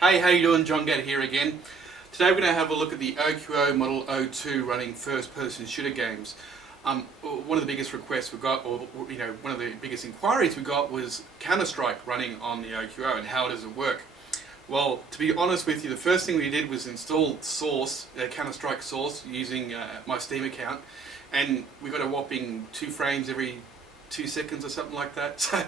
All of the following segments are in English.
Hey, how you doing? John Gatt here again. Today we're going to have a look at the OQO Model 02 running first-person shooter games. One of the biggest requests we got, or one of the biggest inquiries we got was Counter-Strike running on the OQO and how does it work? Well, to be honest with you, the first thing we did was install Source, Counter-Strike Source, using my Steam account, and we got a whopping 2 frames every 2 seconds or something like that. So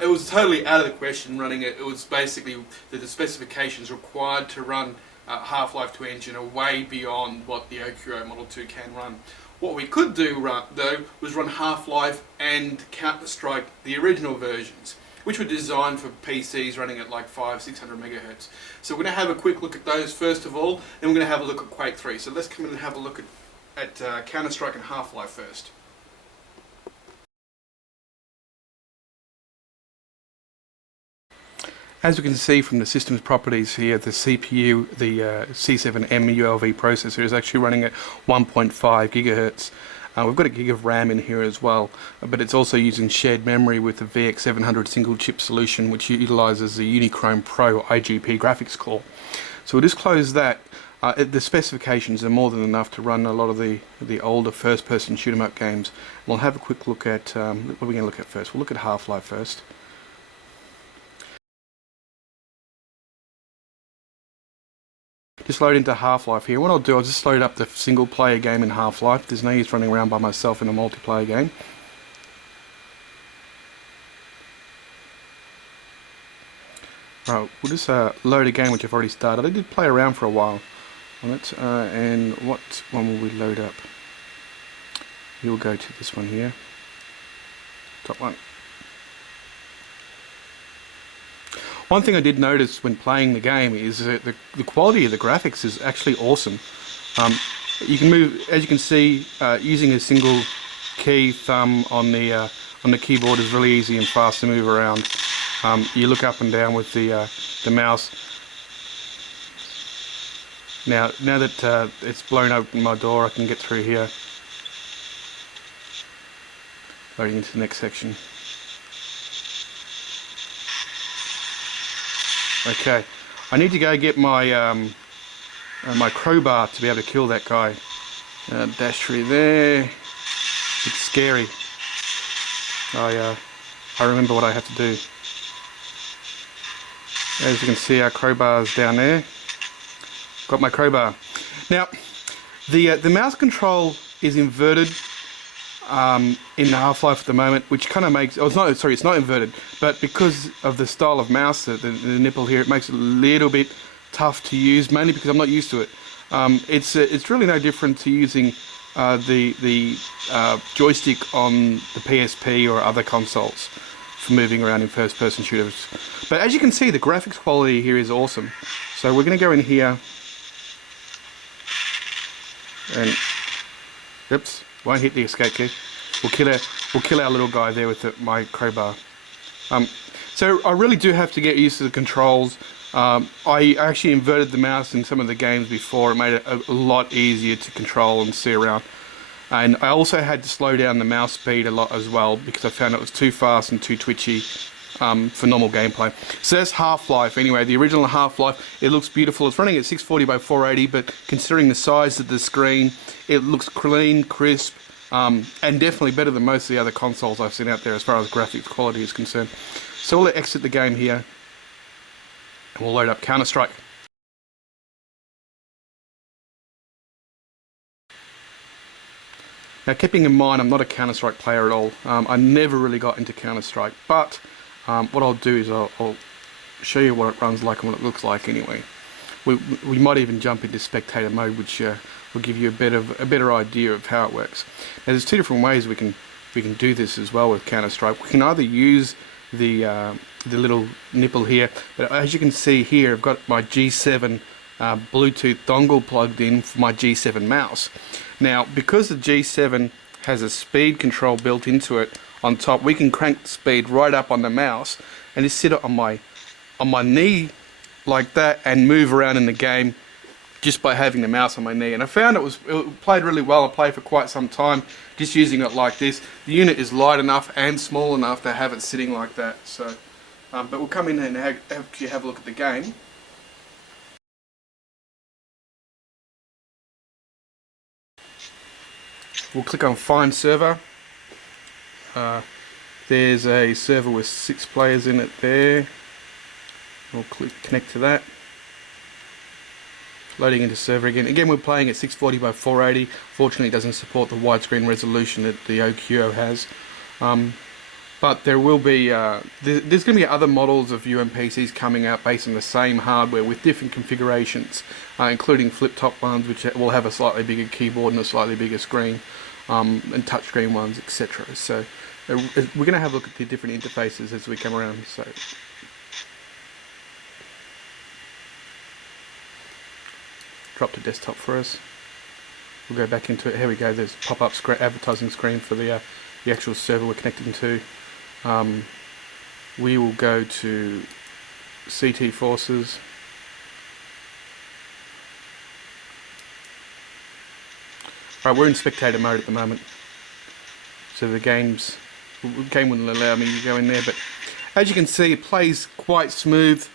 it was totally out of the question running it. It was basically the specifications required to run Half-Life 2 engine are way beyond what the OQO Model 2 can run. What we could do though was run Half-Life and Counter-Strike, the original versions, which were designed for PCs running at like 500-600 megahertz. So we're going to have a quick look at those first of all, then we're going to have a look at Quake 3. So let's come in and have a look at Counter-Strike and Half-Life first. As we can see from the system's properties here, the CPU, the C7M ULV processor is actually running at 1.5 gigahertz. We've got a gig of RAM in here as well, but it's also using shared memory with the VX700 single chip solution, which utilises the Unichrome Pro IGP graphics core. So we'll just close that. The specifications are more than enough to run a lot of the older first-person shoot-'em-up games. We'll have a quick look at, what are we going to look at first? We'll look at Half-Life first. Just load into Half-Life here. What I'll do, I'll just load up the single player game in Half-Life. There's no use running around by myself in a multiplayer game. Right, we'll just load a game which I've already started. I did play around for a while on it, and what one will we load up? We'll go to this one here. Top one. One thing I did notice when playing the game is that the quality of the graphics is actually awesome. You can move, as you can see, using a single key thumb on the keyboard is really easy and fast to move around. You look up and down with the mouse. Now that it's blown open my door, I can get through here. Loading into the next section. Okay, I need to go get my my crowbar to be able to kill that guy. Dash through there. It's scary. I remember what I have to do. As you can see, our crowbar's down there. Got my crowbar. Now, the mouse control is inverted in Half-Life at the moment, which kind of makes, it's not inverted, but because of the style of mouse, the nipple here, it makes it a little bit tough to use, mainly because I'm not used to it. It's really no different to using the joystick on the PSP or other consoles for moving around in first-person shooters. But as you can see, the graphics quality here is awesome. So we're going to go in here and, oops, won't hit the escape key. We'll kill our little guy there with my crowbar. So I really do have to get used to the controls. I actually inverted the mouse in some of the games before. It made it a lot easier to control and see around. And I also had to slow down the mouse speed a lot as well because I found it was too fast and too twitchy for normal gameplay. So that's Half-Life anyway. The original Half-Life, it looks beautiful. It's running at 640 by 480, but considering the size of the screen, it looks clean, crisp, and definitely better than most of the other consoles I've seen out there as far as graphics quality is concerned. So we'll exit the game here, and we'll load up Counter-Strike. Now, keeping in mind I'm not a Counter-Strike player at all, I never really got into Counter-Strike, but what I'll do is I'll show you what it runs like and what it looks like anyway. We might even jump into spectator mode, which will give you a better idea of how it works. Now, there's 2 different ways we can do this as well with Counter-Strike. We can either use the little nipple here, but as you can see here, I've got my G7 Bluetooth dongle plugged in for my G7 mouse. Now, because the G7 has a speed control built into it on top, we can crank the speed right up on the mouse and just sit it on my knee like that and move around in the game just by having the mouse on my knee. And I found it played really well. I played for quite some time just using it like this. The unit is light enough and small enough to have it sitting like that. So, but we'll come in and have a look at the game. we'll click on Find Server. There's a server with 6 players in it there. We'll click connect to that. Loading into server again. Again, we're playing at 640 by 480. Fortunately, it doesn't support the widescreen resolution that the OQO has. But there will be, there's going to be other models of UMPCs coming out based on the same hardware with different configurations, including flip-top ones which will have a slightly bigger keyboard and a slightly bigger screen, and touchscreen ones, etc. So we're going to have a look at the different interfaces as we come around. So drop to desktop for us. We'll go back into it. Here we go. There's a pop-up advertising screen for the actual server we're connecting to. We will go to CT Forces. Right, we're in spectator mode at the moment, so the game wouldn't allow me to go in there. But as you can see, it plays quite smooth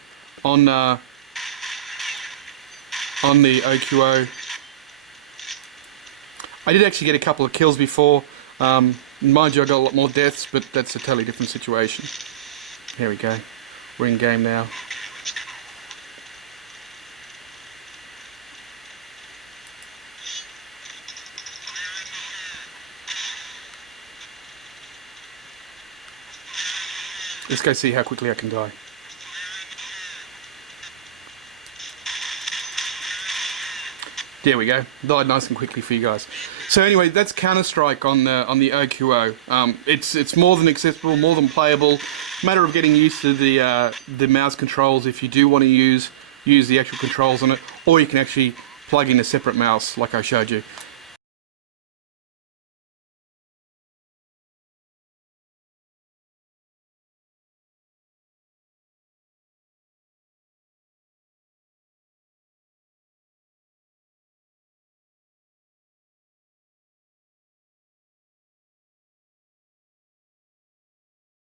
on the OQO. I did actually get a couple of kills before. Mind you, I got a lot more deaths, but that's a totally different situation. Here we go. We're in game now. Let's go see how quickly I can die. There we go. Died nice and quickly for you guys. So anyway, that's Counter-Strike on the OQO. It's more than acceptable, more than playable. Matter of getting used to the mouse controls if you do want to use the actual controls on it, or you can actually plug in a separate mouse like I showed you.